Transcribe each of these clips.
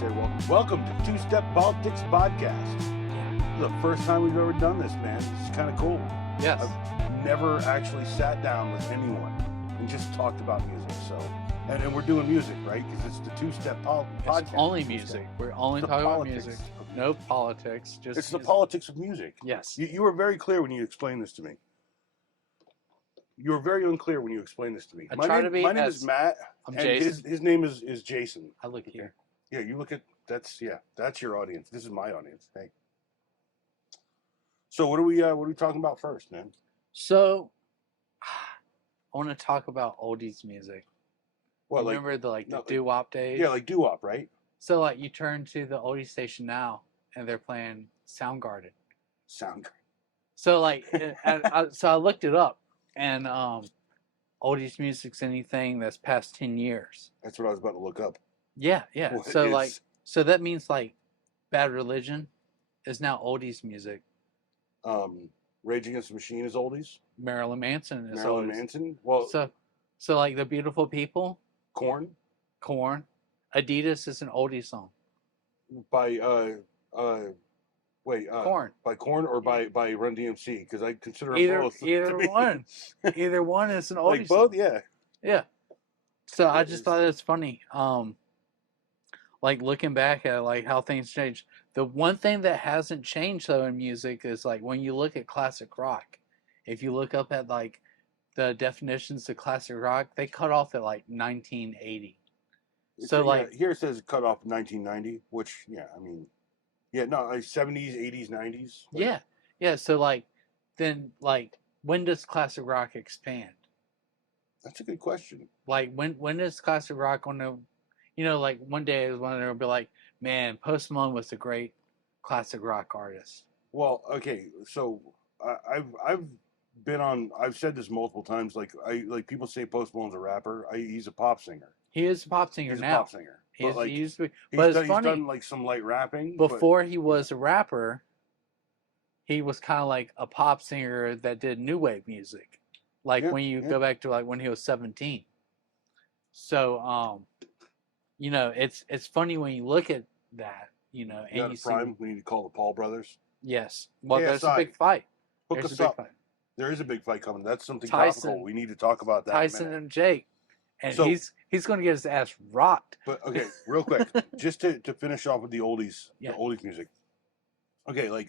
say welcome to Two Step Politics Podcast. This is the first time we've ever done this, man. It's kind of cool. Yes. I've never actually sat down with anyone and just talked about music. So, and we're doing music, right? Because it's the Two Step Podcast. It's only music. We're only talking about music. No politics. Just it's music. The politics of music. Yes. You were very clear when you explained this to me. You were very unclear when you explained this to me. My name is Matt. I'm and Jason. His name is Jason. I look here. Yeah, you look at that's your audience. This is my audience. Hey. So what are we talking about first, man? So I want to talk about oldies music. Well, remember the doo-wop days? Yeah, like doo-wop, right? So you turn to the oldie station now and they're playing Soundgarden. So I looked it up. And oldies music's anything that's past 10 years. That's what I was about to look up. Yeah. So that means Bad Religion is now oldies music. Rage Against the Machine is oldies. Marilyn Manson is Marilyn oldies. Manson. Well, so the Beautiful People. Korn. Adidas is an oldie song. By Korn. By Korn or by Run DMC? Because I consider either both. Either one. Either one is an oldie song. Both, yeah. Yeah. So I just thought it's funny. Looking back at how things changed. The one thing that hasn't changed though in music is when you look at classic rock. If you look up at the definitions of classic rock, they cut off at 1980. So here it says cut off 1990, which 70s, 80s, 90s. Yeah. So then when does classic rock expand? That's a good question. When is classic rock going to, one day one of them will be like, man, Post Malone was a great classic rock artist. Well, okay, so I've said this multiple times. People say Post Malone's a rapper. He's a pop singer. He is a pop singer now. He's a pop singer. He used to be. But it's funny. He's done some light rapping. Before he was a rapper, he was kind of a pop singer that did new wave music. When you go back to when he was 17. So, it's funny when you look at that, and you see. We need to call the Paul brothers. Yes. Well, there's a big fight. Hook us up. There is a big fight coming. That's something Tyson, topical. We need to talk about that. Tyson and Jake. And he's going to get his ass rocked. But okay, real quick, just to finish off with the oldies music. Okay, I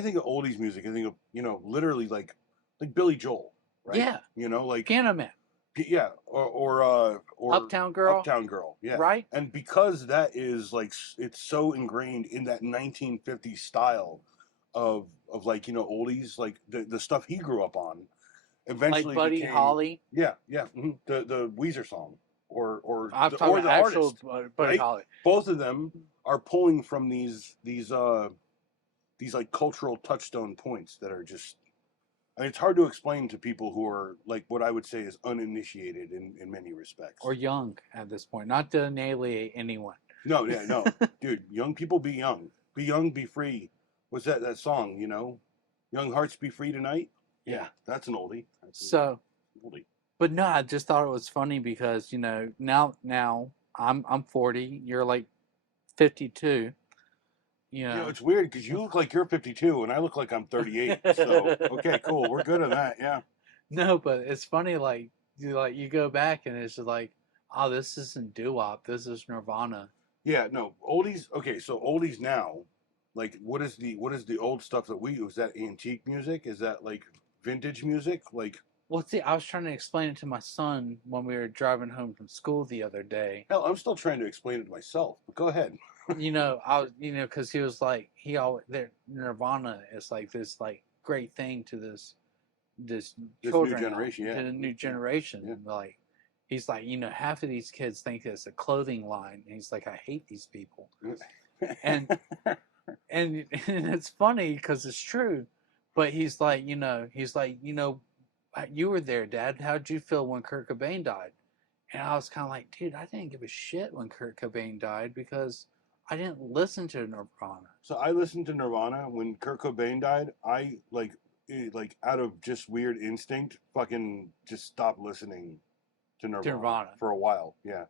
think of oldies music. I think of literally like Billy Joel, right? Yeah. Piano Man. Yeah, or Uptown Girl. Uptown Girl, yeah. Right. And because that is it's so ingrained in that 1950s style of oldies, the stuff he grew up on. Eventually Buddy Holly. Yeah. Mm-hmm. The Weezer song or I'm talking about actual Buddy right? Holly. Both of them are pulling from these cultural touchstone points that are just. I mean, it's hard to explain to people who are what I would say is uninitiated in many respects. Or young at this point, not to annihilate anyone. No, dude. Young people be young. Be young, be free. What's that song? Young hearts be free tonight. Yeah, that's an oldie. Oldie. But no, I just thought it was funny because now I'm 40. You're 52. It's weird because you look like you're 52 and I look like I'm 38. So okay, cool. We're good on that. Yeah. No, but it's funny. You go back and it's just oh, this isn't doo-wop. This is Nirvana. Yeah. No oldies. Okay, so oldies now. What is the old stuff that we use? Is that antique music? Is that vintage music? Well, see, I was trying to explain it to my son when we were driving home from school the other day. Hell, I'm still trying to explain it to myself. But go ahead. Because he was Nirvana is this great thing to this new generation, to the new generation. Yeah. He's half of these kids think it's a clothing line, and he's I hate these people, and it's funny because it's true, but he's you were there, Dad. How'd you feel when Kurt Cobain died? And I was kind of dude, I didn't give a shit when Kurt Cobain died because I didn't listen to Nirvana. So I listened to Nirvana when Kurt Cobain died. I out of just weird instinct, fucking just stopped listening to Nirvana for a while. Yeah,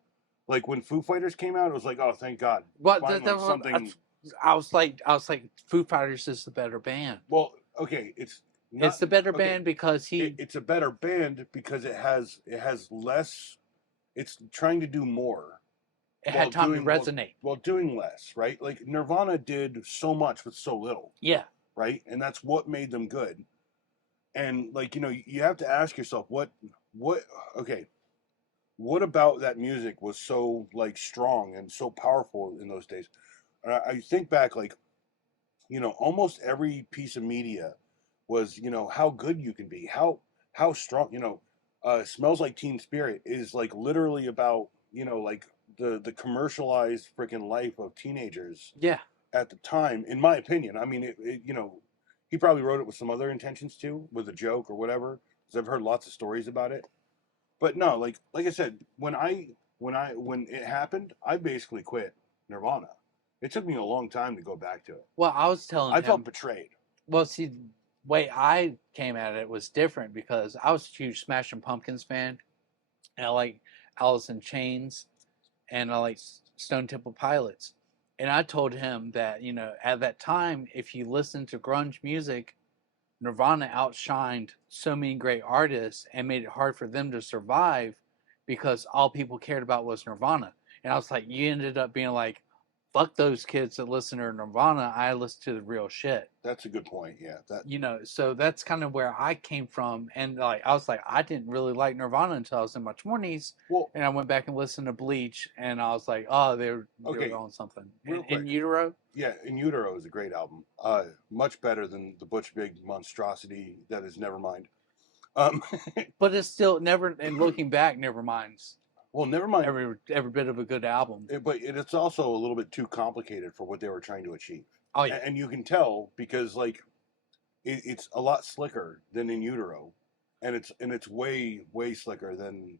Like when Foo Fighters came out, it was like, oh, thank God, But finally something. I was like, Foo Fighters is the better band. Well, okay, it's It's not the better okay. band because It's a better band because it has less. It's trying to do more it while had time to doing resonate. while doing less, right? Like Nirvana did so much with so little, Yeah, right? And that's what made them good. And like you have to ask yourself what okay, what about that music was so like strong and so powerful in those days? I think back like almost every piece of media was how good you can be, how strong. Smells Like Teen Spirit is like literally about like the commercialized freaking life of teenagers yeah. at the time, in my opinion. I mean, he probably wrote it with some other intentions too, with a joke or whatever, because I've heard lots of stories about it. But no, like I said, when it happened, I basically quit Nirvana. It took me a long time to go back to it. Well, I was telling I felt him. betrayed. Well, see, the way I came at it was different because I was a huge Smashing Pumpkins fan, and I like Alice in Chains, and I like Stone Temple Pilots. And I told him that at that time, if you listen to grunge music, Nirvana outshined so many great artists and made it hard for them to survive because all people cared about was Nirvana. And I was like, you ended up being like, fuck those kids that listen to Nirvana. I listen to the real shit. That's a good point. Yeah, that So that's kind of where I came from. And like, I was like, I didn't really like Nirvana until I was in my 20s. well, And I went back and listened to Bleach, and I was like, oh, they were okay, on something. real In quick. Utero? Yeah, In Utero is a great album. Much better than the Butch Big monstrosity that is Nevermind. Um, But it's still never, and looking back, Nevermind's well, Nevermind, every bit of a good album. but it's also a little bit too complicated for what they were trying to achieve. Oh yeah, And you can tell because like it's a lot slicker than In Utero, and it's way slicker than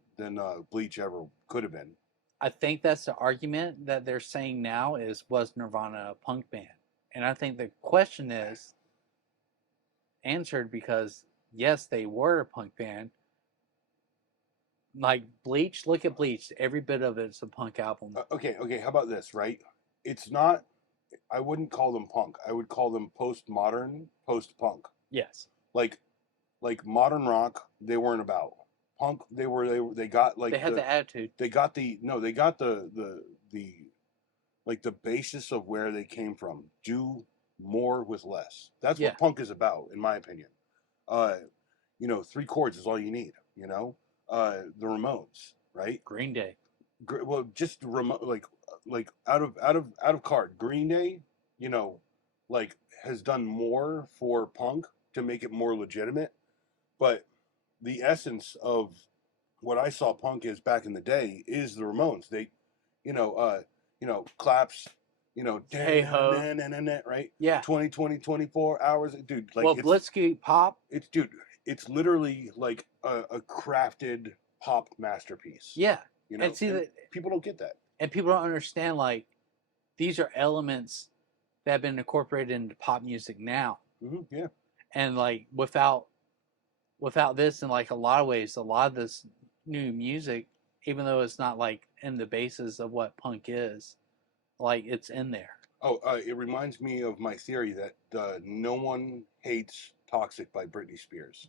Bleach ever could have been. I think that's the argument that they're saying now is, was Nirvana a punk band? And I think the question is answered because yes, they were a punk band. Like Bleach, look at Bleach. Every bit of it's a punk album. Okay. How about this? Right? It's not. I wouldn't call them punk. I would call them postmodern, post-punk. Yes, Like modern rock, they weren't about punk. They got like they had the attitude. they got the no they got the like the basis of where they came from. Do more with less. That's Yeah, what punk is about, in my opinion. Uh, three chords is all you need. The Ramones, right? Green Day. Well, just remote, like out of card. Green Day, you know, like has done more for punk to make it more legitimate, but the essence of what I saw punk is back in the day is the Ramones. They, claps, Hey ho. right? Yeah. 20, 20, 24 hours, dude. Like Well, Blitzkrieg Pop. dude, it's literally like a crafted pop masterpiece. Yeah. And people don't get that. And people don't understand like these are elements that have been incorporated into pop music now. Yeah. And like without this, in like a lot of ways, a lot of this new music, even though it's not like in the basis of what punk is, like it's in there. Oh, it reminds me of my theory that no one hates "Toxic" by Britney Spears.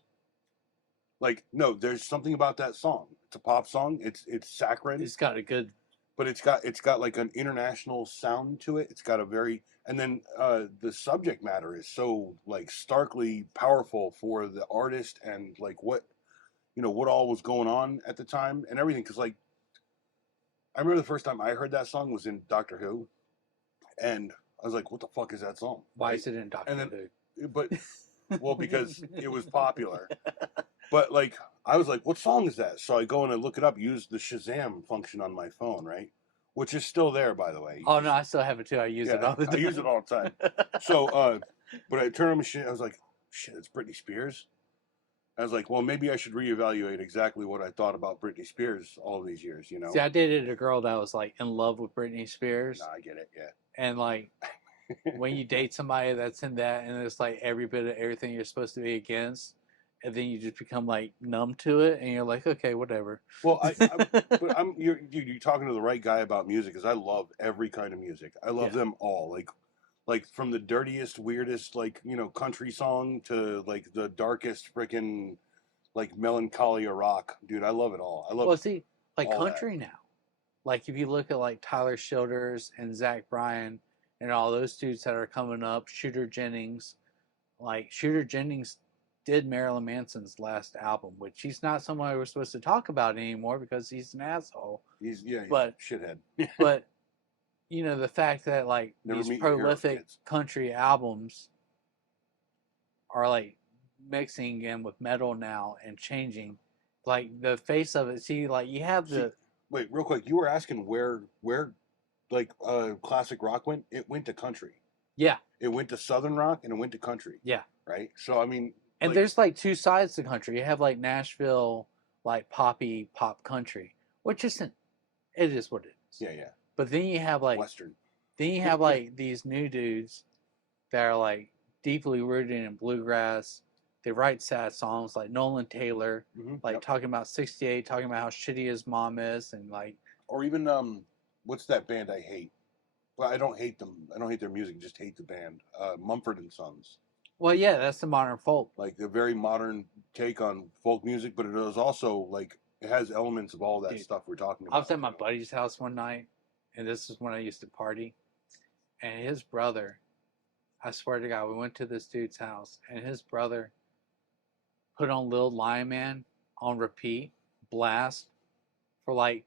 Like, no, there's something about that song. It's a pop song. It's saccharine. It's got a good, but it's got like an international sound to it. It's got a very and then the subject matter is so like starkly powerful for the artist and like what all was going on at the time and everything. Because like I remember the first time I heard that song was in Doctor Who, and I was like, "What the fuck is that song?" Why is it in Doctor Who? But well, because it was popular. But like I was like, "What song is that?" So I go and I look it up. Use the Shazam function on my phone, right? Which is still there, by the way. Oh no, I still have it too. I use it all the time. I use it all the time. So, but I turned on my shit. I was like, "Shit, it's Britney Spears." I was like, well, maybe I should reevaluate exactly what I thought about Britney Spears all of these years, See, I dated a girl that was like in love with Britney Spears. Nah, I get it, yeah. And like when you date somebody that's in that and it's like every bit of everything you're supposed to be against, and then you just become like numb to it, and you're like, okay, whatever. Well, but you're talking to the right guy about music, because I love every kind of music. I love Yeah. them all. Like from the dirtiest, weirdest, like, country song to like the darkest freaking like melancholia rock, dude. I love it all. I love Well, see, like all that. country now. Like if you look at like Tyler Childers and Zach Bryan and all those dudes that are coming up, Shooter Jennings, like Shooter Jennings did Marilyn Manson's last album, which he's not someone we're supposed to talk about anymore because he's an asshole. He's But a shithead. but the fact that like Never these meet your heroes, prolific kids. country albums are like mixing in with metal now and changing like the face of it. See, like you have See, the wait, real quick. You were asking where like classic rock went. It went to country. yeah, It went to southern rock and it went to country. yeah. Right. So I mean, And like, there's like two sides to country. You have like Nashville, like poppy pop country, which isn't. It is what it is. yeah. But then you have like Western. these new dudes that are like deeply rooted in bluegrass. They write sad songs like Nolan Taylor, like Yep. talking about '68, talking about how shitty his mom is, and like, Or even what's that band I hate? Well, I don't hate them. I don't hate their music. Just hate the band. Mumford and Sons. well, yeah, that's the modern folk. Like a very modern take on folk music, but it is also like it has elements of all that Dude, stuff we're talking I about. was at my buddy's house one night, and this is when I used to party, and his brother, I swear to God, we went to this dude's house, and his brother put on Lil Lion Man on repeat, blast, for like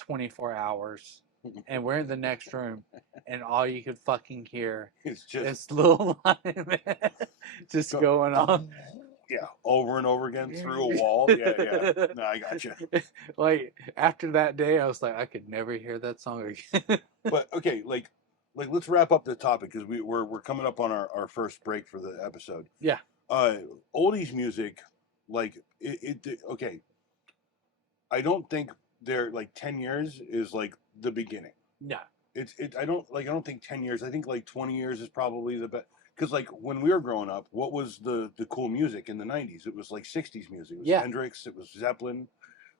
24 hours. And we're in the next room, and all you could fucking hear It's just is Lil Lion Man just going on. yeah, over and over again through a wall. Yeah. No, I got you. Like after that day, I was like, I could never hear that song again. But okay, like let's wrap up the topic, because we're coming up on our first break for the episode. Yeah. Oldies music, like okay. I don't think they're like 10 years is like the beginning. No. I don't think 10 years. I think like 20 years is probably the best. Because like when we were growing up, what was the cool music in the 90s? It was like 60s music. It was Yeah. Hendrix, it was Zeppelin,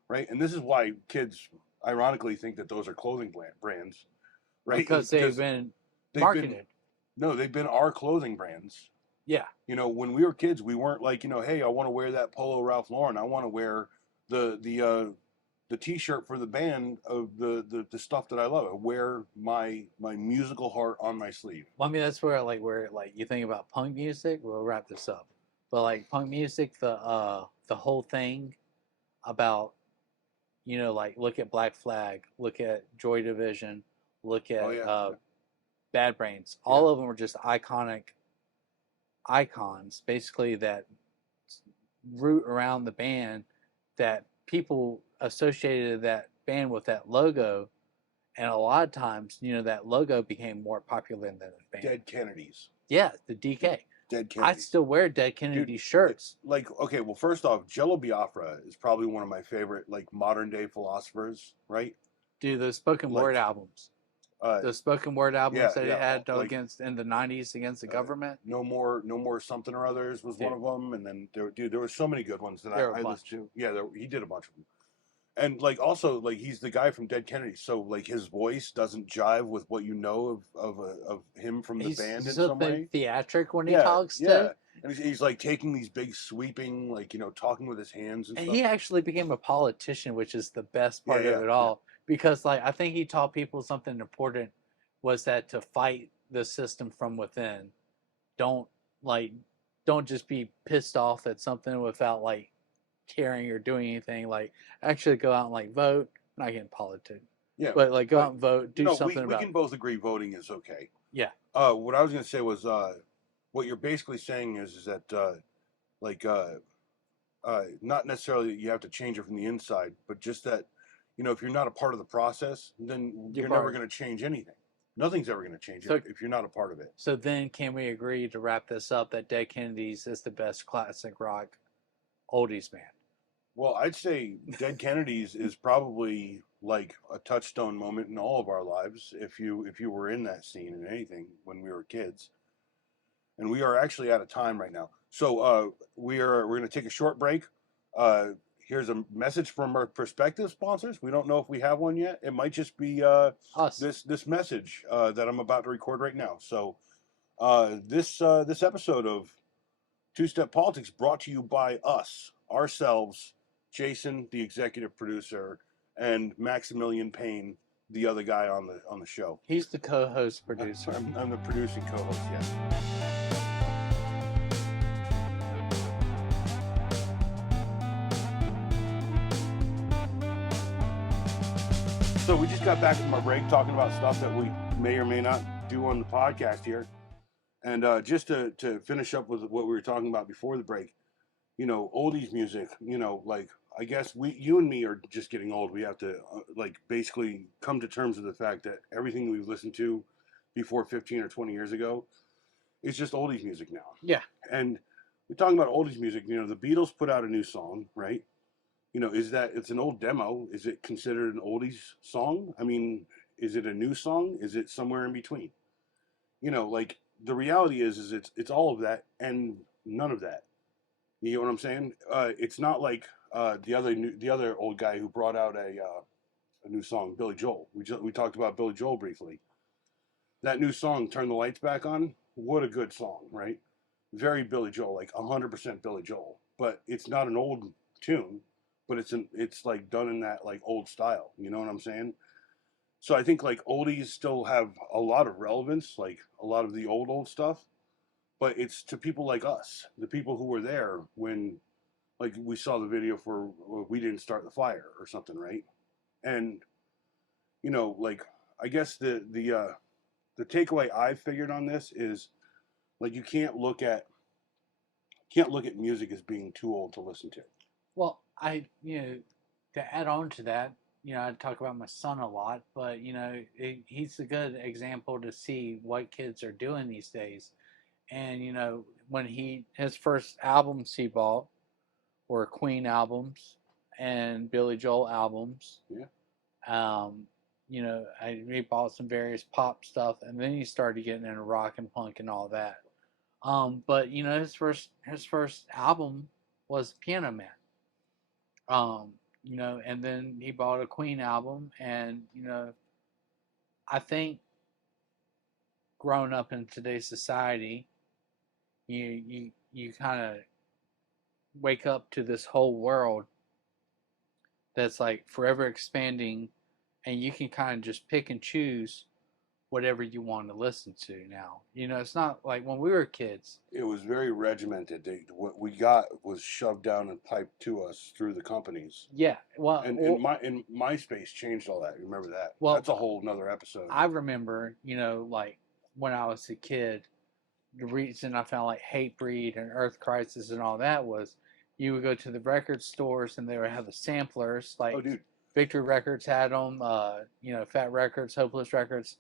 right? And this is why kids ironically think that those are clothing brands, right? Because they've been marketed. They've been our clothing brands. Yeah. When we were kids, we weren't like, hey, I want to wear that polo Ralph Lauren. I want to wear the T-shirt for the band of the stuff that I love. I wear my musical heart on my sleeve. Well, I mean, that's where you think about punk music. We'll wrap this up, but like punk music, the whole thing about like look at Black Flag, look at Joy Division, look at Bad Brains. All of them are just iconic icons, basically that root around the band that people associated that band with that logo, and a lot of times that logo became more popular than the band. Dead Kennedys. Yeah, the DK. Dead Kennedys. I still wear Dead Kennedy shirts. Like, okay, well, first off, Jello Biafra is probably one of my favorite like modern day philosophers, right? Dude, those spoken word albums. The spoken word albums that he had against in the '90s against the government. No more something or others was one of them, and then there were so many good ones that I listened to. Yeah, he did a bunch of them, and like also like he's the guy from Dead Kennedy, so like his voice doesn't jive with what you know of him from the band in some way. Theatric when he talks too. And he's like taking these big sweeping, like talking with his hands and stuff. He actually became a politician, which is the best part of it all. Because like I think he taught people something important, was that to fight the system from within. Don't just be pissed off at something without like caring or doing anything. Like actually go out and like vote. I'm not getting politics. Yeah. But like go out and vote, do something about it. We can both agree voting is okay. Yeah. What I was gonna say was what you're basically saying is that not necessarily that you have to change it from the inside, but just that if you're not a part of the process, then you're never going to change anything. Nothing's ever going to change if you're not a part of it. So then can we agree to wrap this up that Dead Kennedys is the best classic rock oldies band? Well, I'd say Dead Kennedys is probably like a touchstone moment in all of our lives if you were in that scene in anything when we were kids. And we are actually out of time right now. So we're going to take a short break. Uh, Here's a message from our prospective sponsors. We don't know if we have one yet. It might just be Us. this message that I'm about to record right now. So this episode of Two Step Politics brought to you by us ourselves, Jason, the executive producer, and Maximilian Payne, the other guy on the show. He's the co-host producer. I'm the producing co-host. Yes. So we just got back from our break talking about stuff that we may or may not do on the podcast here. And just to finish up with what we were talking about before the break, oldies music, like I guess you and me are just getting old. We have to like basically come to terms with the fact that everything we've listened to before 15 or 20 years ago is just oldies music now. Yeah. And we're talking about oldies music. The Beatles put out a new song, right? Is that it's an old demo? Is it considered an oldies song? I mean, is it a new song? Is it somewhere in between? Like the reality is it's all of that and none of that. You know what I'm saying? It's not like the other old guy who brought out a new song, Billy Joel. We talked about Billy Joel briefly. That new song, "Turn the Lights Back On," what a good song, right? Very Billy Joel, like 100% Billy Joel. But it's not an old tune, but it's like done in that like old style. You know what I'm saying? So I think like oldies still have a lot of relevance, like a lot of the old stuff, but it's to people like us, the people who were there when, like, we saw the video for "We Didn't Start the Fire" or something, right? And like I guess the takeaway I figured on this is like you can't look at music as being too old to listen to. Well, to add on to that, I talk about my son a lot, but he's a good example to see what kids are doing these days. And when his first albums he bought were Queen albums and Billy Joel albums. Yeah. He bought some various pop stuff, and then he started getting into rock and punk and all that. But his first album was Piano Man. And then he bought a Queen album, and I think growing up in today's society, you kind of wake up to this whole world that's like forever expanding, and you can kind of just pick and choose whatever you want to listen to now. It's not like when we were kids. It was very regimented. What we got was shoved down and piped to us through the companies. Yeah, well, and MySpace changed all that. Remember that? Well, that's a whole nother episode. I remember, like when I was a kid, the reason I found like Hatebreed and Earth Crisis and all that was you would go to the record stores and they would have the samplers. Like, oh, dude. Victory Records had them. Fat Records, Hopeless Records,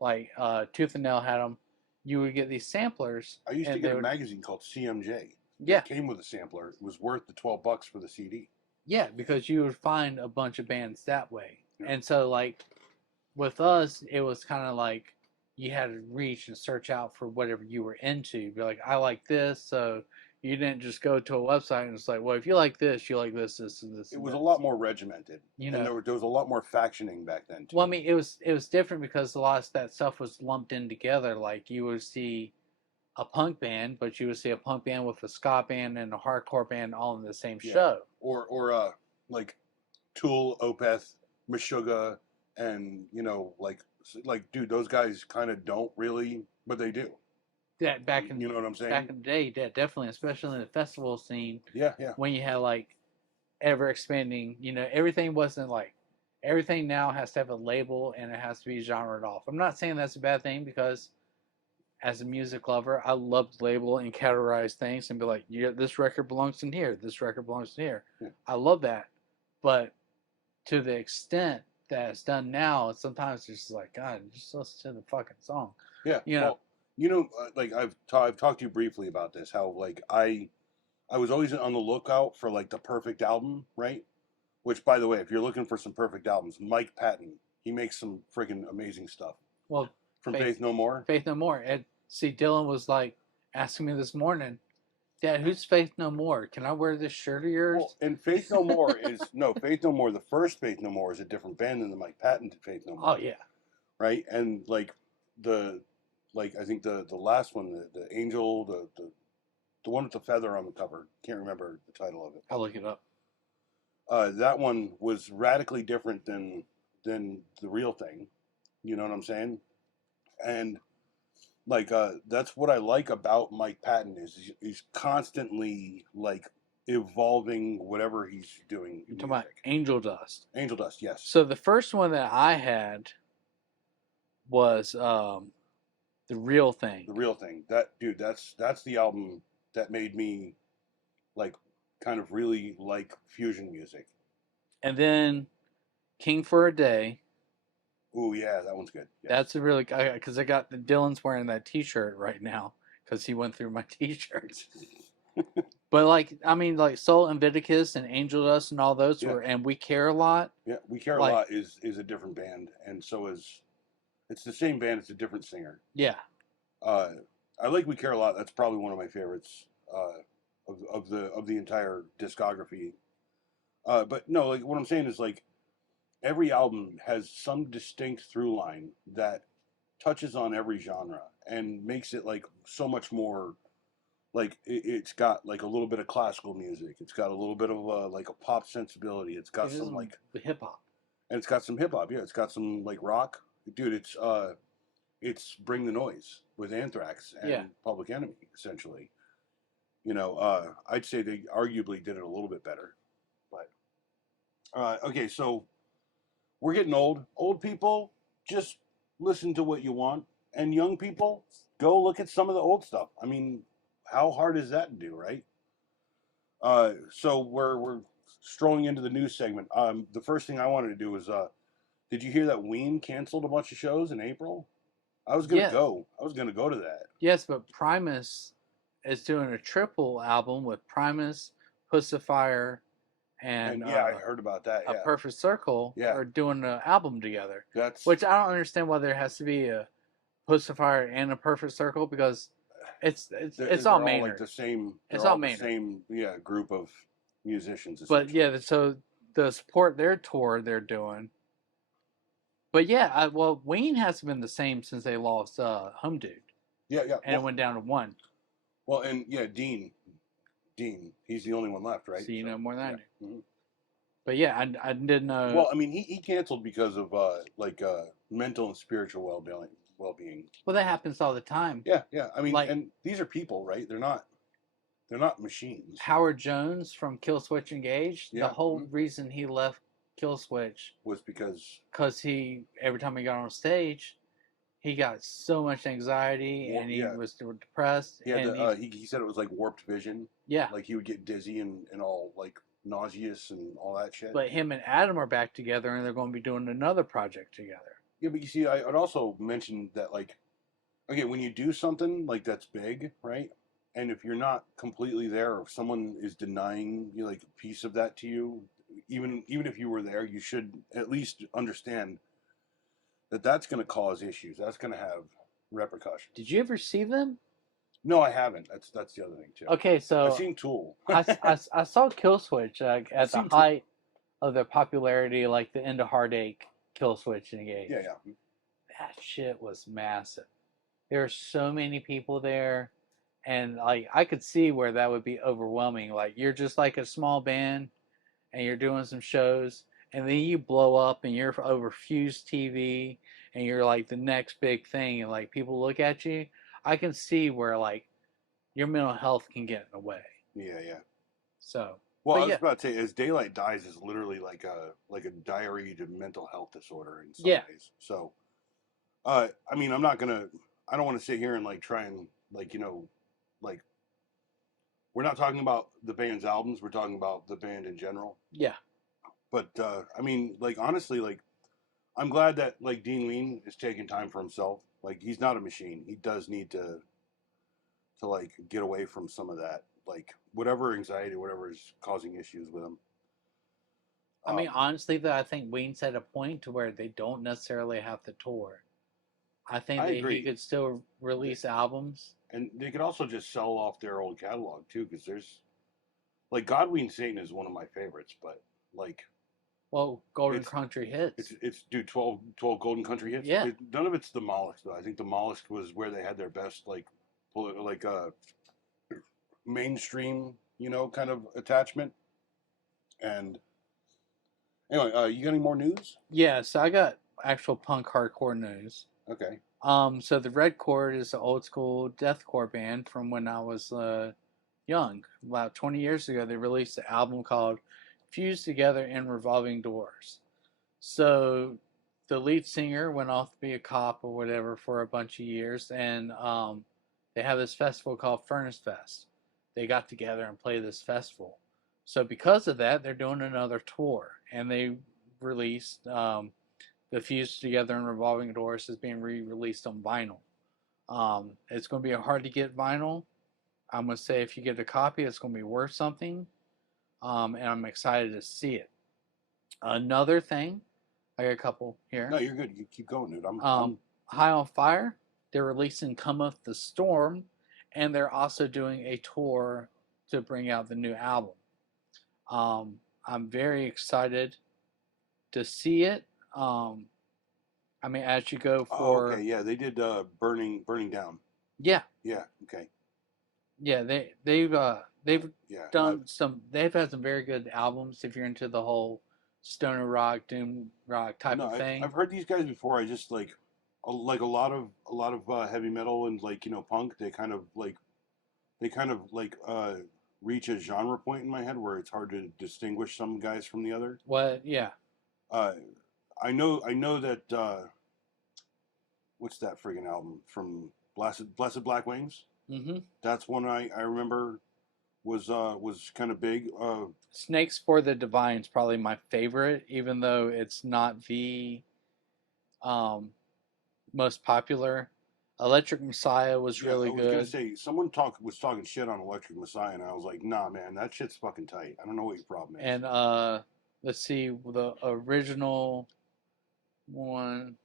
like Tooth and Nail had them. You would get these samplers. I used to get a magazine called CMJ. Yeah. It came with a sampler. It was worth the $12 for the CD. Yeah, because you would find a bunch of bands that way. Yeah. And so, like, with us, it was kind of like you had to reach and search out for whatever you were into. Be like, I like this, so you didn't just go to a website and it's like, well, if you like this, you like this, this, and this. It was a lot more regimented. And there was a lot more factioning back then, too. Well, I mean, it was different because a lot of that stuff was lumped in together. Like, you would see a punk band, but you would see a punk band with a ska band and a hardcore band all in the same show. Or like Tool, Opeth, Meshuggah, and like dude, those guys kind of don't really, but they do. That back in, you know what I'm saying? Back in the day, definitely, especially in the festival scene. Yeah. When you had like ever expanding, everything wasn't like everything now has to have a label and it has to be genred off. I'm not saying that's a bad thing because as a music lover, I love to label and categorize things and be like, yeah, this record belongs in here. This record belongs in here. Yeah. I love that. But to the extent that it's done now, sometimes it's just like, God, just listen to the fucking song. Yeah. Well, like I've talked to you briefly about this, how like I was always on the lookout for like the perfect album, right? Which, by the way, if you're looking for some perfect albums, Mike Patton, he makes some freaking amazing stuff. Well, from Faith No More. Faith No More. And see, Dylan was like asking me this morning, Yeah, who's Faith No More? Can I wear this shirt of yours? Well, and Faith No More is no Faith No More. The first Faith No More is a different band than the Mike Patton Faith No More. Oh yeah. Right, and the I think the last one, the angel, the one with the feather on the cover. Can't remember the title of it. I'll look it up. That one was radically different than the real thing. You know what I'm saying? And that's what I like about Mike Patton is he's constantly like evolving whatever he's doing. You're talking about Angel Dust. Angel Dust, yes. So the first one that I had was The Real Thing. The Real Thing. That dude, that's the album that made me like kind of really like fusion music. And then King for a Day. Oh yeah, that one's good. Yes. That's a really, because I got the Dylan's wearing that T-shirt right now because he went through my T-shirts. But like, I mean, like Soul Invictus and Angel Dust and all those were, and We Care a Lot. Yeah, We Care a Lot is a different band, and so is it's the same band. It's a different singer. Yeah. I like We Care a Lot. That's probably one of my favorites of the entire discography. But no, like what I'm saying is like every album has some distinct through line that touches on every genre and makes it like so much more like it's got like a little bit of classical music, it's got a little bit of like a pop sensibility, it's got some like hip hop, and it's got some hip hop, yeah, it's got some like rock, dude. It's Bring the Noise with Anthrax and Public Enemy, essentially. You know, I'd say they arguably did it a little bit better, but okay, so we're getting old. Old people, just listen to what you want. And young people, go look at some of the old stuff. I mean, how hard is that to do, right? So we're strolling into the news segment. The first thing I wanted to do was, did you hear that Ween canceled a bunch of shows in April? I was gonna go. I was gonna go to that. Yes, but Primus is doing a triple album with Primus, Pussifier, and yeah, I heard about that. A Perfect Circle are doing an album together. Which I don't understand why there has to be a Pussifier and a Perfect Circle, because it's all Maynard. Like the same. It's all Maynard. The same group of musicians. But yeah, so the support their tour they're doing. But yeah, well, Ween hasn't been the same since they lost Home Dude. Yeah. And it went down to one. Well, and yeah, Dean, he's the only one left, right? So you know more than I do. Mm-hmm. But yeah, I didn't know. Well, I mean, he canceled because of mental and spiritual well-being. Well, that happens all the time. Yeah. I mean, and these are people, right? They're not machines. Howard Jones from Killswitch Engage. The whole reason he left Killswitch was because he every time he got on stage, he got so much anxiety and he was depressed. Yeah, he said it was like warped vision. Yeah, like he would get dizzy and all like nauseous and all that shit. But him and Adam are back together and they're going to be doing another project together. Yeah, but you see, I'd also mention that like, okay, when you do something like that's big, right? And if you're not completely there, or if someone is denying you like a piece of that to you, even if you were there, you should at least understand that that's going to cause issues. That's going to have repercussions. Did you ever see them? No, I haven't. That's the other thing too. Okay, so I've seen Tool. I saw Killswitch at the height of their popularity, like the End of Heartache, Killswitch Engage. Yeah. That shit was massive. There are so many people there, and like I could see where that would be overwhelming. Like you're just like a small band, and you're doing some shows, and then you blow up, and you're over Fuse TV, and you're like the next big thing, and like people look at you. I can see where like your mental health can get in the way. Yeah. So. Well, I was about to say, As Daylight Dies is literally like a diary to mental health disorder in some ways. So, I mean, I don't want to sit here and like try and like, like we're not talking about the band's albums. We're talking about the band in general. Yeah. But, I mean, like, honestly, like, I'm glad that like Dean Ween is taking time for himself. Like, he's not a machine. He does need to like get away from some of that. Like whatever anxiety, whatever is causing issues with him. I mean, honestly, though, I think Ween's at a point to where they don't necessarily have to tour. I think he could still release albums. And they could also just sell off their old catalog too, because there's like Godwin Satan is one of my favorites, but like Well, Golden it's Country Hits. it's dude 12 Golden Country Hits. Yeah. None of it's the Mollusk though. I think the Mollusk was where they had their best like mainstream, kind of attachment. And anyway, you got any more news? Yeah, so I got actual punk hardcore news. Okay. So the Red Chord is an old school deathcore band from when I was young. About 20 years ago, they released an album called Fused Together in Revolving Doors. So the lead singer went off to be a cop or whatever for a bunch of years, and they have this festival called Furnace Fest. They got together and played this festival. So because of that, they're doing another tour, and they released the Fused Together in Revolving Doors is being re-released on vinyl. It's going to be a hard to get vinyl. I'm going to say if you get a copy, it's going to be worth something, and I'm excited to see it. Another thing, I got a couple here. No, you're good. You keep going, dude. High on Fire. They're releasing Cometh the Storm, and they're also doing a tour to bring out the new album. I'm very excited to see it. I mean, as you go for. Oh, okay, yeah, they did burning down. Yeah. Yeah. Okay. Yeah, they've Yeah. done some. They've had some very good albums. If you're into the whole stoner rock, doom rock type of thing. I've heard these guys before. I just like a lot of heavy metal and punk. They kind of reach a genre point in my head where it's hard to distinguish some guys from the other. What? Yeah. I know that what's that friggin' album from Blessed Black Wings? Mm-hmm. That's one I remember was kind of big. Snakes for the Divine is probably my favorite, even though it's not the most popular. Electric Messiah was really good. I was gonna say someone was talking shit on Electric Messiah, and I was like, nah, man, that shit's fucking tight. I don't know what your problem is. And let's see, the original one,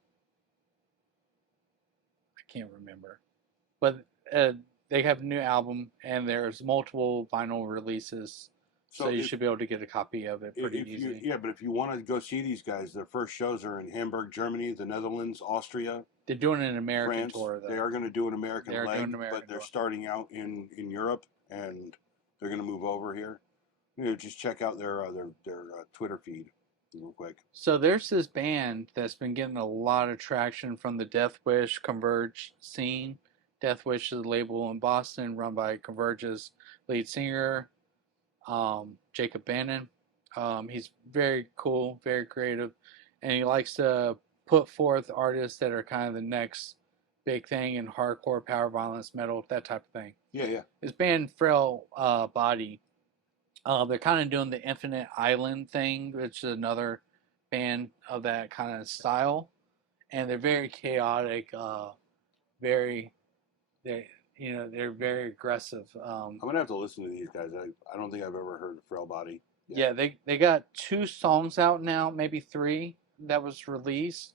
I can't remember, but they have a new album, and there's multiple vinyl releases, so you should be able to get a copy of it pretty easy. But if you want to go see these guys, their first shows are in Hamburg, Germany, the Netherlands, Austria. They're doing an American France. Tour, though. They are going to do an American leg, but they're starting out in Europe, and they're going to move over here. Just check out their Twitter feed real quick. So there's this band that's been getting a lot of traction from the Death Wish Converge scene. Death Wish is a label in Boston run by Converge's lead singer, Jacob Bannon. He's very cool, very creative, and he likes to put forth artists that are kind of the next big thing in hardcore, power violence, metal, that type of thing. Yeah. His band Frail Body, they're kind of doing the Infinite Island thing, which is another band of that kind of style, and they're very chaotic, they're very aggressive. I'm gonna have to listen to these guys. I don't think I've ever heard of Frail Body. Yeah, they got 2 songs out now, maybe 3 that was released.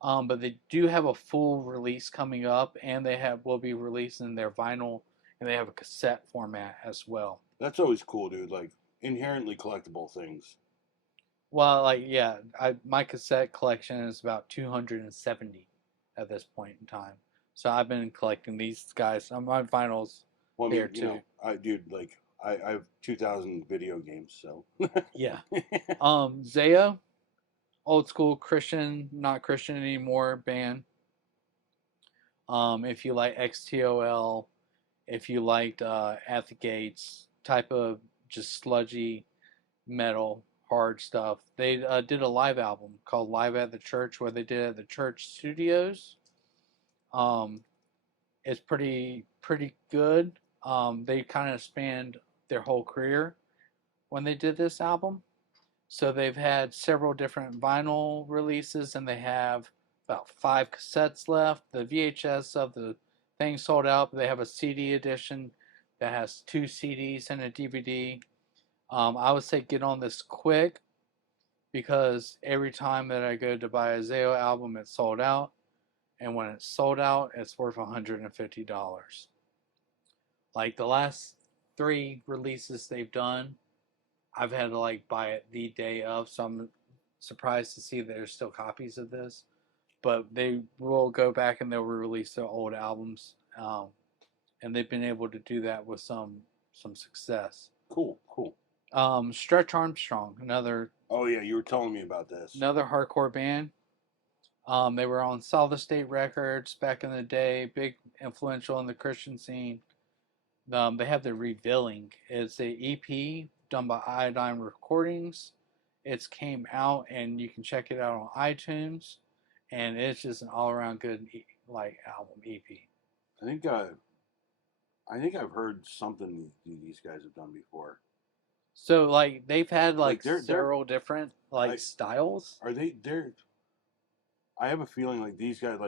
But they do have a full release coming up, and will be releasing their vinyl, and they have a cassette format as well. That's always cool, dude. Like inherently collectible things. Well, my cassette collection is about 270 at this point in time. So I've been collecting these guys. My vinyls here too. I have 2,000 video games, so yeah. Zao, old school Christian, not Christian anymore band. If you like XTOL, if you liked At the Gates type of just sludgy metal, hard stuff, they did a live album called Live at the Church, where they did it at the church studios. It's pretty good. They kind of spanned their whole career when they did this album. So they've had several different vinyl releases, and they have about 5 cassettes left. The VHS of the thing sold out, but they have a CD edition that has 2 CDs and a DVD. I would say get on this quick, because every time that I go to buy a Zao album, it's sold out. And when it's sold out, it's worth $150. Like the last 3 releases they've done, I've had to like buy it the day of, so I'm surprised to see there's still copies of this. But they will go back and they'll re-release their old albums, and they've been able to do that with some success. Cool, cool. Stretch Armstrong, another Oh yeah, you were telling me about this. another hardcore band. They were on Solid State Records back in the day, big influential in the Christian scene. They have the Revealing. It's a EP done by Iodine Recordings. It's came out and you can check it out on iTunes, and it's just an all around good like album EP. I think I've heard something these guys have done before. So like they've had like they're several different like styles. Are they? They're. I have a feeling like these guys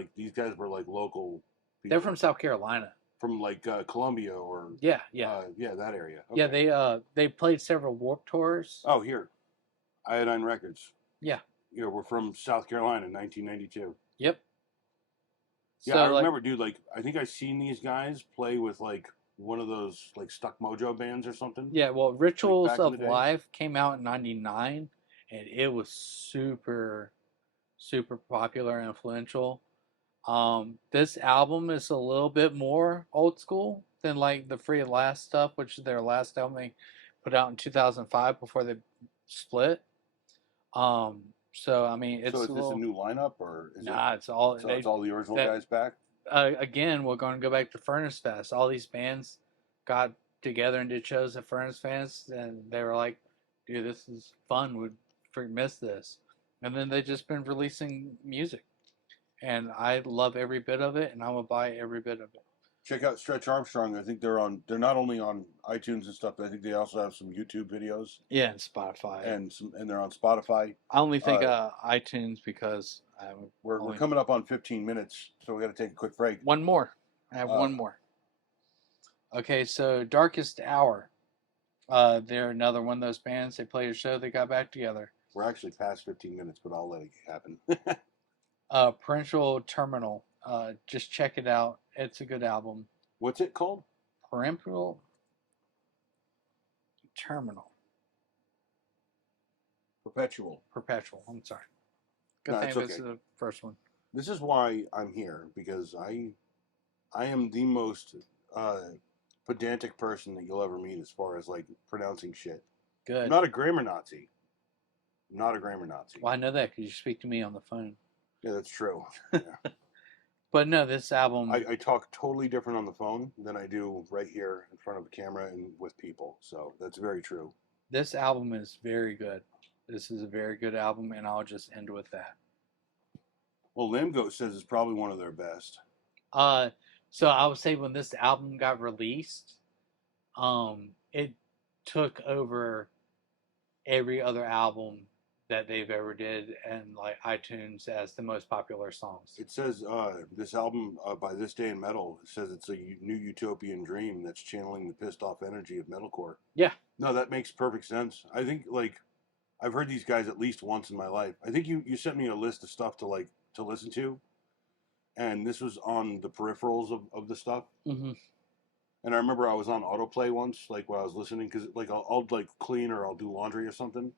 were like local people. They're from South Carolina. From like Columbia or yeah, that area. Okay. Yeah, they played several Warped Tours. Oh, here, Iodine Records. Yeah, we're from South Carolina, 1992. Yep. Yeah, so, I remember, dude. Like, I think I seen these guys play with like one of those like Stuck Mojo bands or something. Yeah, well, Rituals of Life came out in '99, and it was super, super popular and influential. This album is a little bit more old school than like the Free at Last stuff, which is their last album they put out in 2005 before they split. So I mean, it's so is this a new lineup or is it's all it's all the original guys back? Again, we're going to go back to Furnace Fest. All these bands got together and did shows at Furnace Fest, and they were like, "Dude, this is fun. We'd freaking miss this." And then they just been releasing music. And I love every bit of it, and I'm gonna buy every bit of it. Check out Stretch Armstrong. I think they're not only on iTunes and stuff, but I think they also have some YouTube videos. Yeah, and Spotify. And they're on Spotify. I only think iTunes because we're coming up on 15 minutes, so we got to take a quick break. One more. I have one more. Okay, so Darkest Hour. They're another one of those bands. They played a show. They got back together. We're actually past 15 minutes, but I'll let it happen. Parental Terminal. Just check it out. It's a good album. What's it called? Parental Terminal. Perpetual. I'm sorry. Good thing this is the first one. This is why I'm here, because I am the most pedantic person that you'll ever meet as far as like pronouncing shit. Good. I'm not a grammar Nazi. Well, I know that because you speak to me on the phone. Yeah, that's true. Yeah. But no, this album... I talk totally different on the phone than I do right here in front of a camera and with people. So that's very true. This album is very good. This is a very good album, and I'll just end with that. Well, Lambgoat says it's probably one of their best. So I would say when this album got released, it took over every other album that they've ever did and like iTunes as the most popular songs. It says this album by This Day in Metal, it says it's a new utopian dream that's channeling the pissed off energy of metalcore. Yeah. No, that makes perfect sense. I think like I've heard these guys at least once in my life. I think you sent me a list of stuff to listen to, and this was on the peripherals of the stuff. Mm-hmm. And I remember I was on autoplay once, like while I was listening, because like I'll like clean or I'll do laundry or something.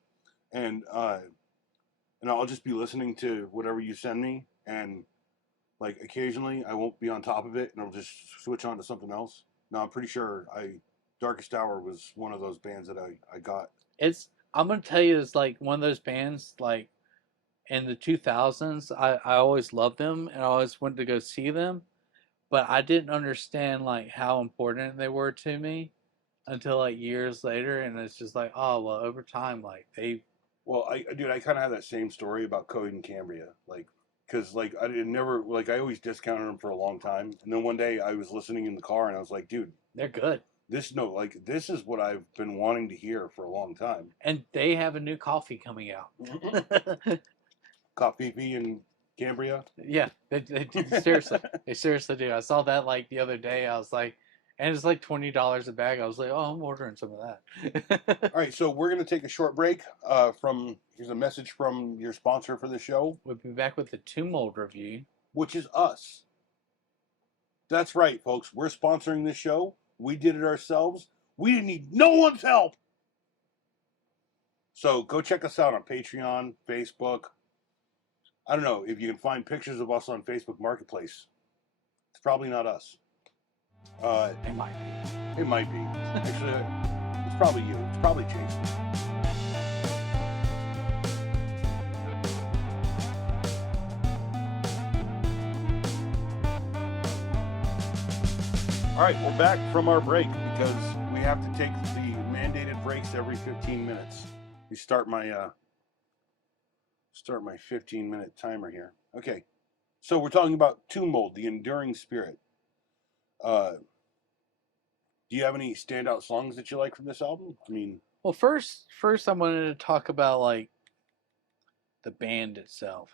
And I'll just be listening to whatever you send me, and like occasionally I won't be on top of it, and I'll just switch on to something else. No, I'm pretty sure Darkest Hour was one of those bands that I got. I'm gonna tell you, it's like one of those bands like in the 2000s. I always loved them and I always wanted to go see them, but I didn't understand like how important they were to me until like years later, and it's just like, oh well, over time like they. Well, I kind of have that same story about Coheed and Cambria, like, because, like, I always discounted them for a long time, and then one day I was listening in the car, and I was like, dude, they're good. This is what I've been wanting to hear for a long time. And they have a new coffee coming out. Coffee and Cambria? Yeah, they seriously, they seriously do. I saw that, like, the other day, I was like, and it's like $20 a bag. I was like, oh, I'm ordering some of that. All right, so we're going to take a short break. Here's a message from your sponsor for the show. We'll be back with the Tomb Mold review. Which is us. That's right, folks. We're sponsoring this show. We did it ourselves. We didn't need no one's help. So go check us out on Patreon, Facebook. I don't know if you can find pictures of us on Facebook Marketplace. It's probably not us. It might be. It might be. Actually, it's probably you. It's probably Jason. All right, we're back from our break because we have to take the mandated breaks every 15 minutes. We start my 15-minute timer here. Okay, so we're talking about Tomb Mold, the Enduring Spirit. Do you have any standout songs that you like from this album? I mean, well, first I wanted to talk about like the band itself.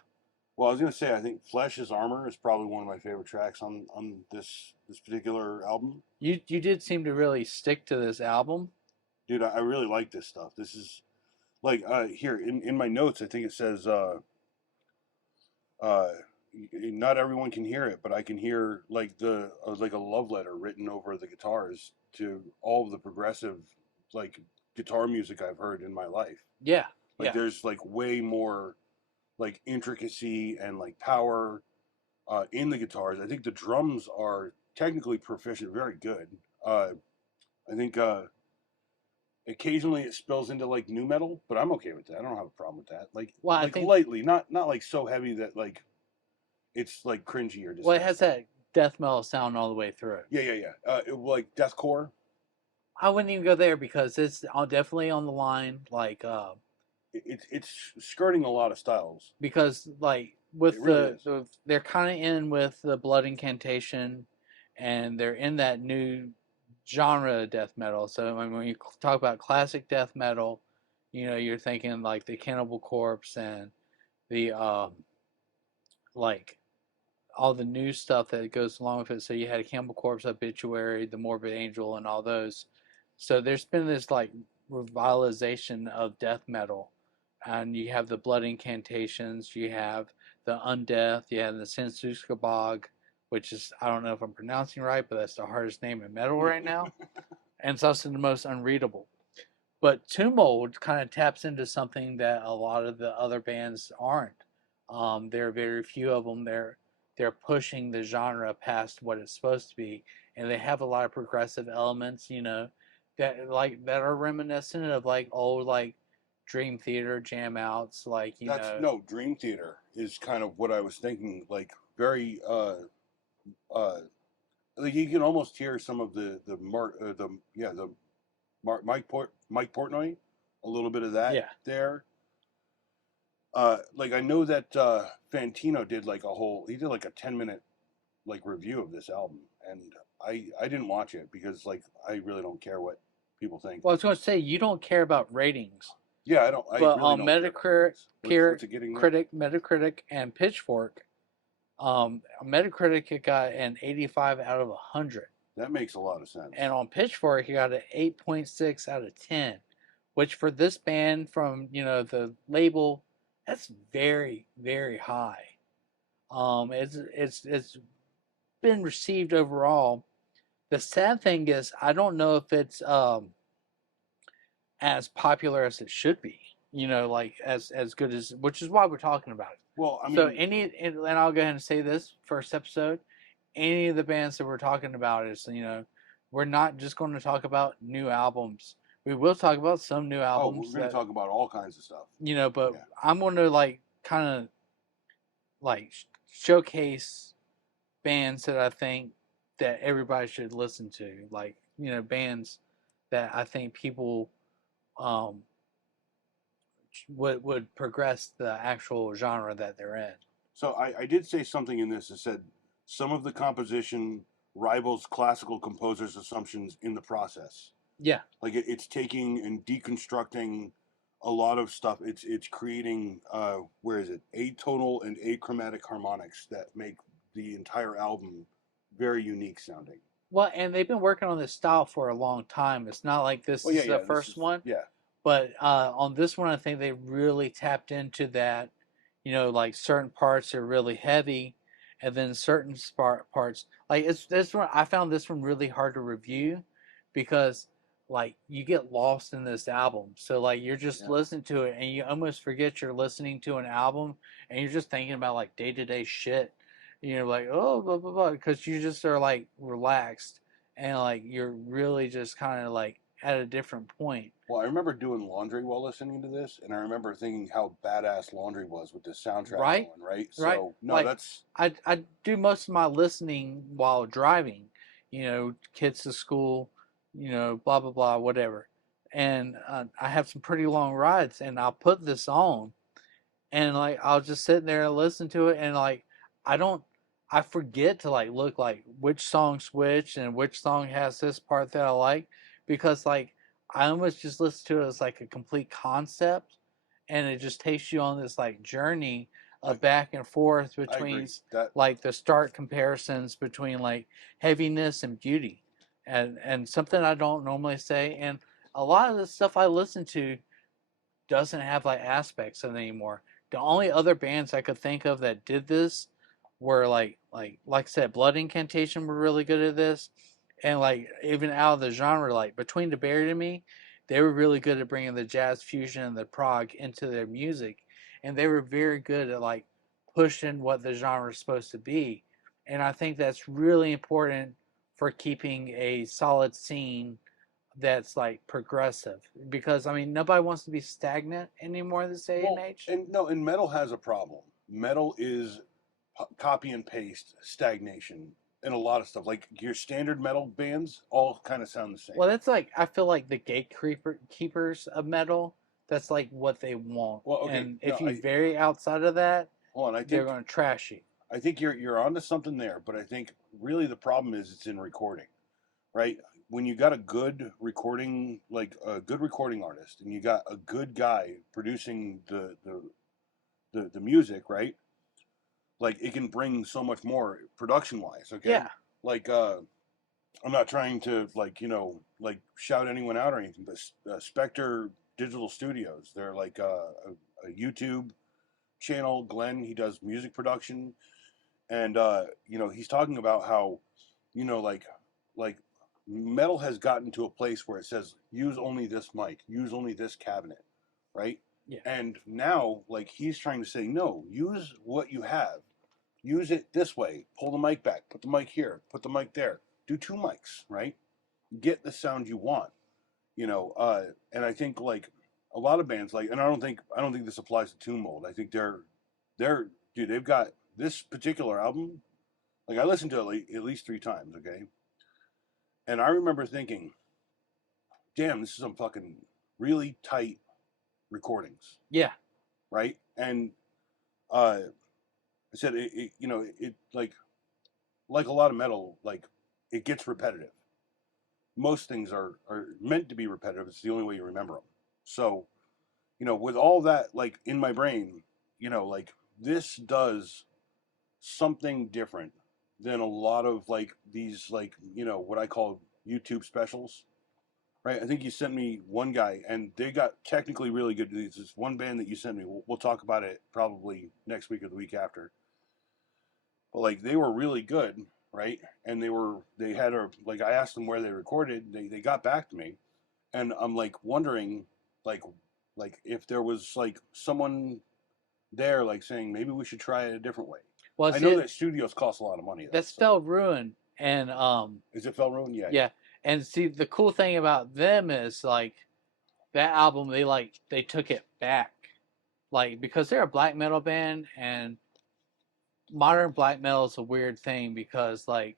Well, I was gonna say I think "Flesh is Armor" is probably one of my favorite tracks on this particular album. You did seem to really stick to this album. Dude, I really like this stuff. This is like here in my notes. I think it says not everyone can hear it, but I can hear like the like a love letter written over the guitars to all of the progressive like guitar music I've heard in my life. Yeah, Like yeah. there's like way more like intricacy and like power in the guitars. I think the drums are technically proficient, very good. I think occasionally it spills into like new metal, but I'm okay with that. I don't have a problem with that. Like Well, I like think lightly, not like so heavy that like it's like cringy or disgusting. well, it has that death metal sound all the way through. Yeah. Like deathcore. I wouldn't even go there because it's definitely on the line. Like, It's skirting a lot of styles. because like with It really is. they're kind of in with the Blood Incantation, and they're in that new genre of death metal. So when you talk about classic death metal, you know, you're thinking like the Cannibal Corpse and the like all the new stuff that goes along with it. So you had a Cannibal Corpse, Obituary, the Morbid Angel, and all those. So there's been this like revitalization of death metal, and you have the Blood Incantations, you have the Undeath, you have the Sensuska Bog, which is, I don't know if I'm pronouncing right, but that's the hardest name in metal right now, and it's also the most unreadable. But Tomb Mold kind of taps into something that a lot of the other bands aren't. There are very few of them. They're pushing the genre past what it's supposed to be, and they have a lot of progressive elements, you know, that are reminiscent of like old like Dream Theater jam outs, like No, Dream Theater is kind of what I was thinking. Like very like you can almost hear some of the Mike Portnoy, a little bit of that there. Like I know that Fantino did like he did like a 10-minute like review of this album, and I didn't watch it because like I really don't care what people think. Well, I was going to say you don't care about ratings. Yeah, I don't. But really on don't Metacritic, Metacritic, and Pitchfork, Metacritic it got an 85 out of 100. That makes a lot of sense. And on Pitchfork, it got an 8.6 out of 10, which for this band from the label, that's very very high. It's been received overall. The sad thing is, I don't know if it's as popular as it should be. Like as good as, which is why we're talking about it. Well, I mean, so and I'll go ahead and say this first episode. Any of the bands that we're talking about is, we're not just going to talk about new albums. We will talk about some new albums. We're going to talk about all kinds of stuff. But yeah. I'm going to like kind of like showcase bands that I think that everybody should listen to, like bands that I think people would progress the actual genre that they're in. So I did say something in this that said some of the composition rivals classical composers' assumptions in the process. Yeah, like it's taking and deconstructing a lot of stuff. It's creating atonal and achromatic harmonics that make the entire album very unique sounding. Well, and they've been working on this style for a long time. It's not like this is the first one. Yeah. But on this one, I think they really tapped into that. Like certain parts are really heavy, and then certain parts, like this one, I found this one really hard to review because like you get lost in this album. So like you're just Yeah. listening to it and you almost forget you're listening to an album and you're just thinking about like day to day shit. You know, like oh blah blah blah, because you just are like relaxed and like you're really just kind of like at a different point. Well, I remember doing laundry while listening to this, and I remember thinking how badass laundry was with this soundtrack Right? going, right? Right? So, no, Like that's I do most of my listening while driving, you know, kids to school, you know, blah blah blah, whatever. And I have some pretty long rides, and I'll put this on, and like I'll just sit there and listen to it, and like I don't, I forget to like look like which song's which and which song has this part that I like, because like I almost just listen to it as like a complete concept, and it just takes you on this like journey I, of back and forth I between agree that like the stark comparisons between like heaviness and beauty, and something I don't normally say, and a lot of the stuff I listen to doesn't have like aspects of it anymore. The only other bands I could think of that did this were like I said, Blood Incantation were really good at this, and like even out of the genre, like Between the Buried and Me, they were really good at bringing the jazz fusion and the prog into their music, and they were very good at like pushing what the genre is supposed to be, and I think that's really important for keeping a solid scene that's like progressive, because I mean nobody wants to be stagnant anymore this day and well, age. and no, and metal has a problem. Metal is copy and paste stagnation and a lot of stuff. Like your standard metal bands all kind of sound the same. Well, that's like I feel like the gatekeeper keepers of metal. That's like what they want, Well, okay, and no, if you vary outside of that, hold on. they're going to trash you. I think you're onto something there, but I think really the problem is it's in recording, right? When you got a good recording, like a good recording artist, and you got a good guy producing the music, right? Like it can bring so much more production wise. Okay, Yeah, like I'm not trying to like like shout anyone out or anything, but Spectre Digital Studios, they're like a YouTube channel. Glenn, he does music production, and he's talking about how like metal has gotten to a place where it says use only this mic, use only this cabinet, right? yeah. And now like he's trying to say no, use what you have, use it this way, pull the mic back, put the mic here, put the mic there, do two mics, right? Get the sound you want, and I think like a lot of bands like, and I don't think this applies to Tune Mold. I think they're dude, they've got this particular album. Like I listened to it at least 3 times, okay, and I remember thinking, damn, this is some fucking really tight recordings, Yeah, right? And I said it like a lot of metal, like it gets repetitive. Most things are meant to be repetitive. It's the only way you remember them. So, with all that like in my brain, like this does something different than a lot of like these like what I call YouTube specials. Right, I think you sent me one guy, and they got technically really good. This is one band that you sent me. We'll talk about it probably next week or the week after. But like they were really good, right? And they had a like I asked them where they recorded. They got back to me, and I'm like wondering like if there was like someone there like saying maybe we should try it a different way. well, I know see, that studios cost a lot of money though. that So spelled ruin, and is it Felruin? Yeah, yeah. yeah, and see the cool thing about them is like that album they took it back, like because they're a black metal band, and modern black metal is a weird thing because like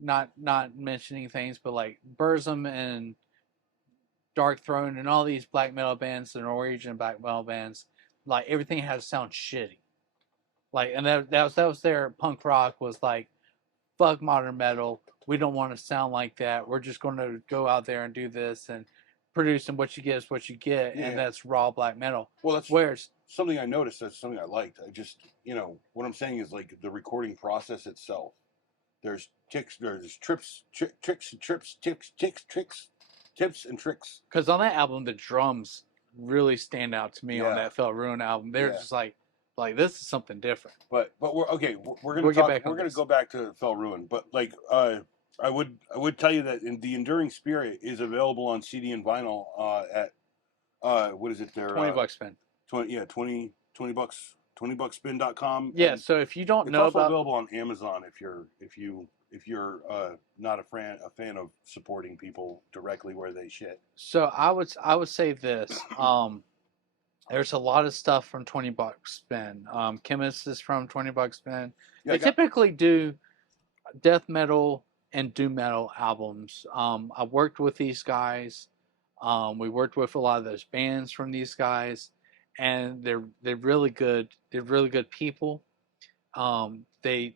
not mentioning things, but like Burzum and Dark Throne and all these black metal bands, the Norwegian black metal bands, like everything has to sound shitty. Like, and that was their punk rock was like, fuck modern metal. We don't want to sound like that. We're just going to go out there and do this and producing what you get is what you get, and Yeah. that's raw black metal. Well, that's Whereas, something I noticed. That's something I liked. I just, what I'm saying is like the recording process itself. There's ticks, there's tricks, trips, tips, and tricks. because on that album, the drums really stand out to me on Yeah, that Felt Ruin album. They're yeah. just like this is something different. But we're okay. We're gonna We'll get talk. back We're on gonna this. go back to Fell Ruin. But like I would tell you that the Enduring Spirit is available on CD and vinyl at what is it there 20 bucks spin. 20 bucks 20buckspin.com, Yeah. and So if you don't it's know also about, available on Amazon if you're not a fan of supporting people directly where they shit. so I would say this. There's a lot of stuff from 20 bucks spin. Chemist is from 20 bucks spin. Yeah, They typically do death metal and doom metal albums. I worked with these guys. We worked with a lot of those bands from these guys, and they're really good. They're really good people. They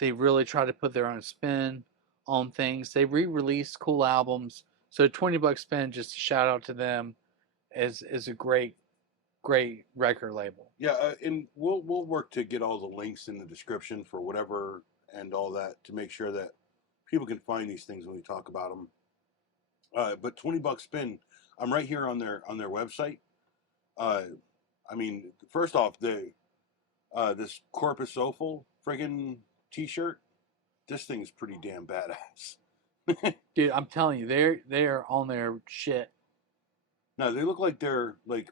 really try to put their own spin on things. They re-release cool albums. So 20 bucks spin, just a shout out to them, is a great record label. yeah, and we'll work to get all the links in the description for whatever and all that to make sure that people can find these things when we talk about them. But 20 bucks spin, I'm right here on their website. Uh, I mean, first off, this Corpus Opal friggin' T-shirt, this thing's pretty damn badass. Dude, I'm telling you, they're on their shit. Now they look like they're like,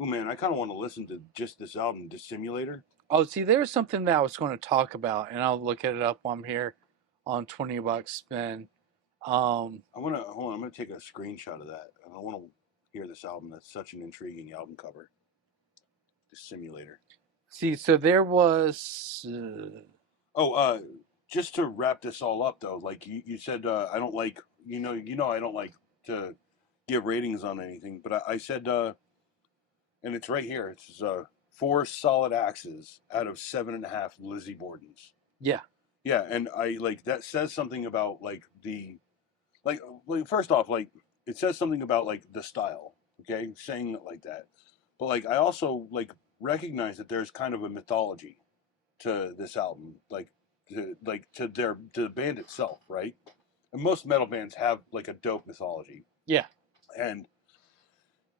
oh man, I kind of want to listen to just this album, Dissimulator. Oh, see, there's something that I was going to talk about, and I'll look it up while I'm here on 20 bucks spin. I want to hold on. I'm gonna take a screenshot of that, and I want to hear this album. That's such an intriguing album cover. Dissimulator. See, so there was. Oh, just to wrap this all up though, like you said, I don't like I don't like to give ratings on anything, but I said, and it's right here. It's 4 solid axes out of 7.5 Lizzie Bordens. Yeah. Yeah, and I like that says something about like first off, like it says something about like the style. Okay, saying it like that, but like I also like recognize that there's kind of a mythology to this album, to the band itself, right? And most metal bands have like a dope mythology. Yeah. And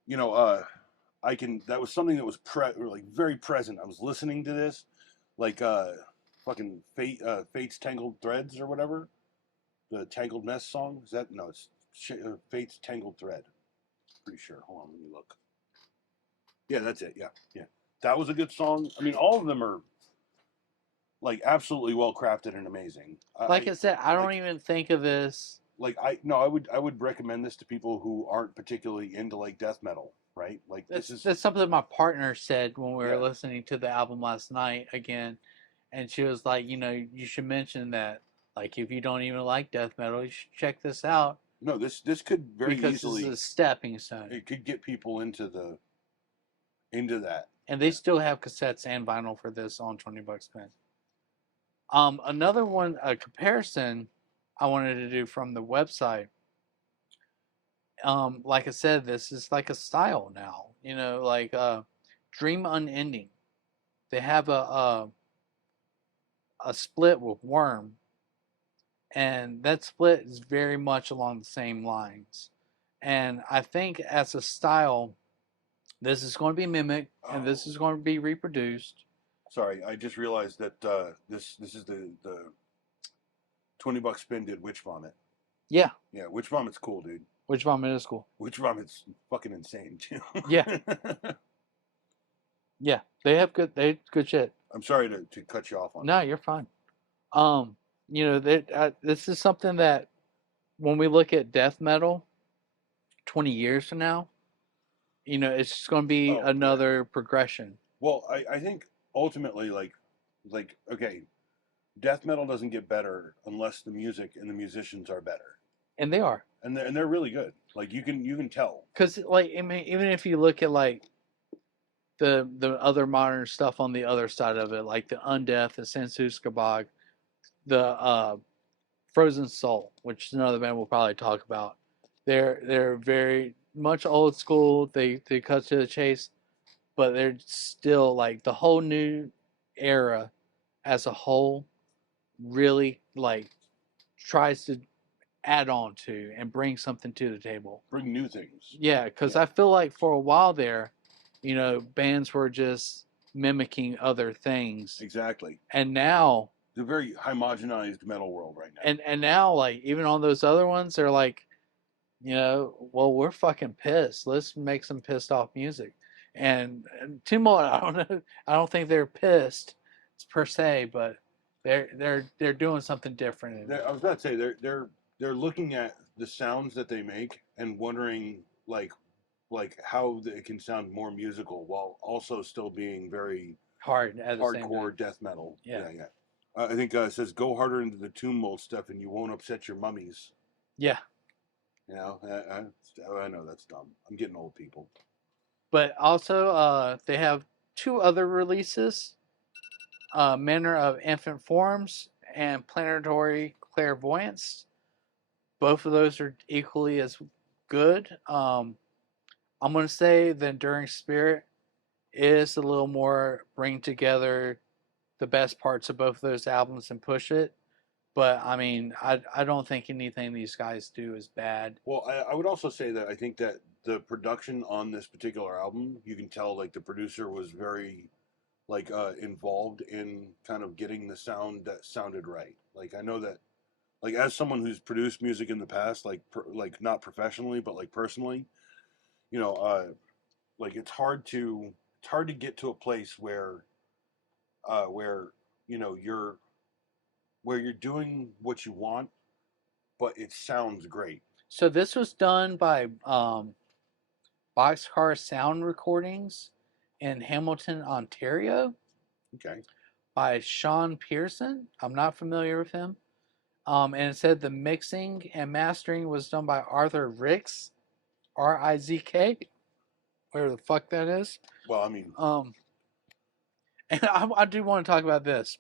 I can that was something that was like very present. I was listening to this, like fucking Fate's Tangled Threads or whatever, the Tangled Mess song. Is that no? It's Fate's Tangled Thread. Pretty sure. Hold on, let me look. Yeah, that's it. Yeah, yeah. That was a good song. I mean, all of them are like absolutely well crafted and amazing. Like I said, I don't even think of this. Like I would recommend this to people who aren't particularly into like death metal, right? Like That's something my partner said when we were listening to the album last night again, and she was like, you should mention that, like, if you don't even like death metal, you should check this out. No, this could very easily this is a stepping stone. It could get people into that. And they still have cassettes and vinyl for this on 20 bucks spin. Another one, a comparison I wanted to do from the website. Like I said, this is like a style now. Like Dream Unending. They have a split with Worm, and that split is very much along the same lines. And I think as a style, this is going to be mimicked, and this is going to be reproduced. Sorry, I just realized that this is the 20 bucks spin did Witch Vomit. Yeah. Yeah, Witch Vomit's cool, dude. Witch Vomit is cool. Witch Vomit's fucking insane too. Yeah. Yeah, they have good shit. I'm sorry to cut you off on. No, you're fine. This is something that when we look at death metal 20 years from now, it's just going to be another progression. Well, I think ultimately, like, okay, death metal doesn't get better unless the music and the musicians are better. And they are. And they're really good. Like you can tell. Because like I mean, even if you look at like the other modern stuff on the other side of it, like the Undeath, the Sensu-Skabog, the Frozen Soul, which is another band we'll probably talk about. They're very much old school. They cut to the chase, but they're still like the whole new era as a whole really like tries to add on to and bring something to the table. Bring new things. Yeah, because I feel like for a while there, bands were just mimicking other things. Exactly. And now a very homogenized metal world right now. And now, like, even on those other ones, they're like, well, we're fucking pissed. Let's make some pissed off music. And Tumult, I don't know. I don't think they're pissed per se, but they're doing something different. I was about to say they're looking at the sounds that they make and wondering like how it can sound more musical while also still being very hard at the same time. hardcore death metal. Yeah. I think it says go harder into the Tumult stuff and you won't upset your mummies. Yeah. You know, I know that's dumb. I'm getting old, people. But also, they have 2 other releases: Manner of Infant Forms and Planetary Clairvoyance. Both of those are equally as good. I'm going to say the Enduring Spirit is a little more bring together the best parts of both of those albums and push it. But I mean, I don't think anything these guys do is bad. Well, I would also say that I think that the production on this particular album, you can tell like the producer was very like involved in kind of getting the sound that sounded right. Like I know that like as someone who's produced music in the past, like not professionally but like personally, you know, like it's hard to get to a place where you know you're doing what you want, but it sounds great. So this was done by Boxcar Sound Recordings in Hamilton, Ontario. Okay. By Sean Pearson. I'm not familiar with him. And it said the mixing and mastering was done by Arthur Rizk, R-I-Z-K, whatever the fuck that is. Well, I mean, and I do want to talk about this.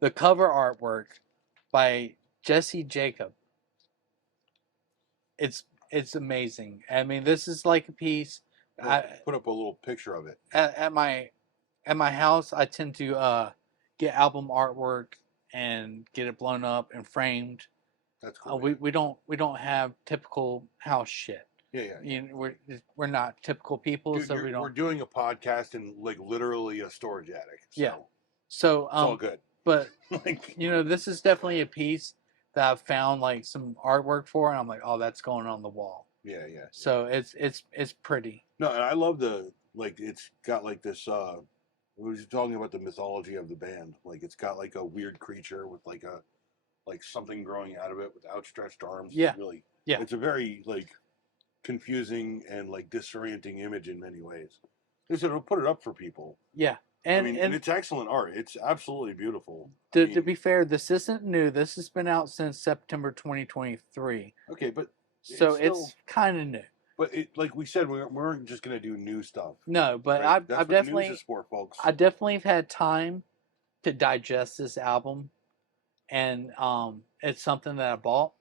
The cover artwork by Jesse Jacob. It's amazing. I mean, this is like a piece. I put up a little picture of it at my house. I tend to get album artwork and get it blown up and framed. That's cool. We don't have typical house shit. Yeah. You know, we're not typical people, Dude, so we don't. We're doing a podcast in like literally a storage attic. So yeah. So it's all good. But like, you know, this is definitely a piece that I've found like some artwork for, and I'm like, oh, that's going on the wall. Yeah. So it's pretty. No, and I love it's got like this. We were talking about the mythology of the band. Like it's got like a weird creature with like something growing out of it with outstretched arms. Yeah. Really. Yeah. It's a very like confusing and like disorienting image in many ways. It'll put it up for people. Yeah. And it's excellent art. It's absolutely beautiful. To be fair, this isn't new. This has been out since September 2023. Okay, but so it's kind of new. But like we said, we weren't just gonna do new stuff. No, but right? I've definitely news is for, folks. I definitely have had time to digest this album, and it's something that I bought,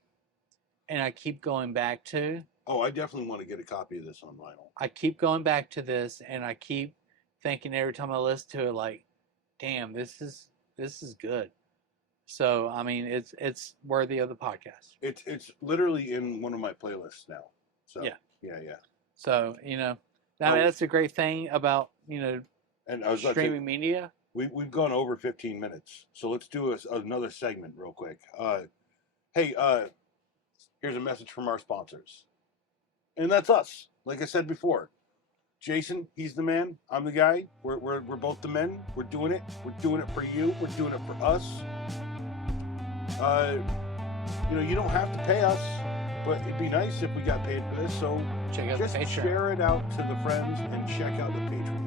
and I keep going back to. Oh, I definitely want to get a copy of this on vinyl. I keep going back to this, and I keep thinking every time I listen to it, like, damn, this is good. So I mean, it's worthy of the podcast. It's literally in one of my playlists now. So yeah. So you know, I mean, that's a great thing about and I was streaming media. We've gone over 15 minutes, so let's do another segment real quick. Hey, here's a message from our sponsors, and that's us. Like I said before, Jason, he's the man. I'm the guy. We're both the men. We're doing it. We're doing it for you. We're doing it for us. You don't have to pay us, but it'd be nice if we got paid for this. So check out just the Patreon. Share it out to the friends and check out the Patreon.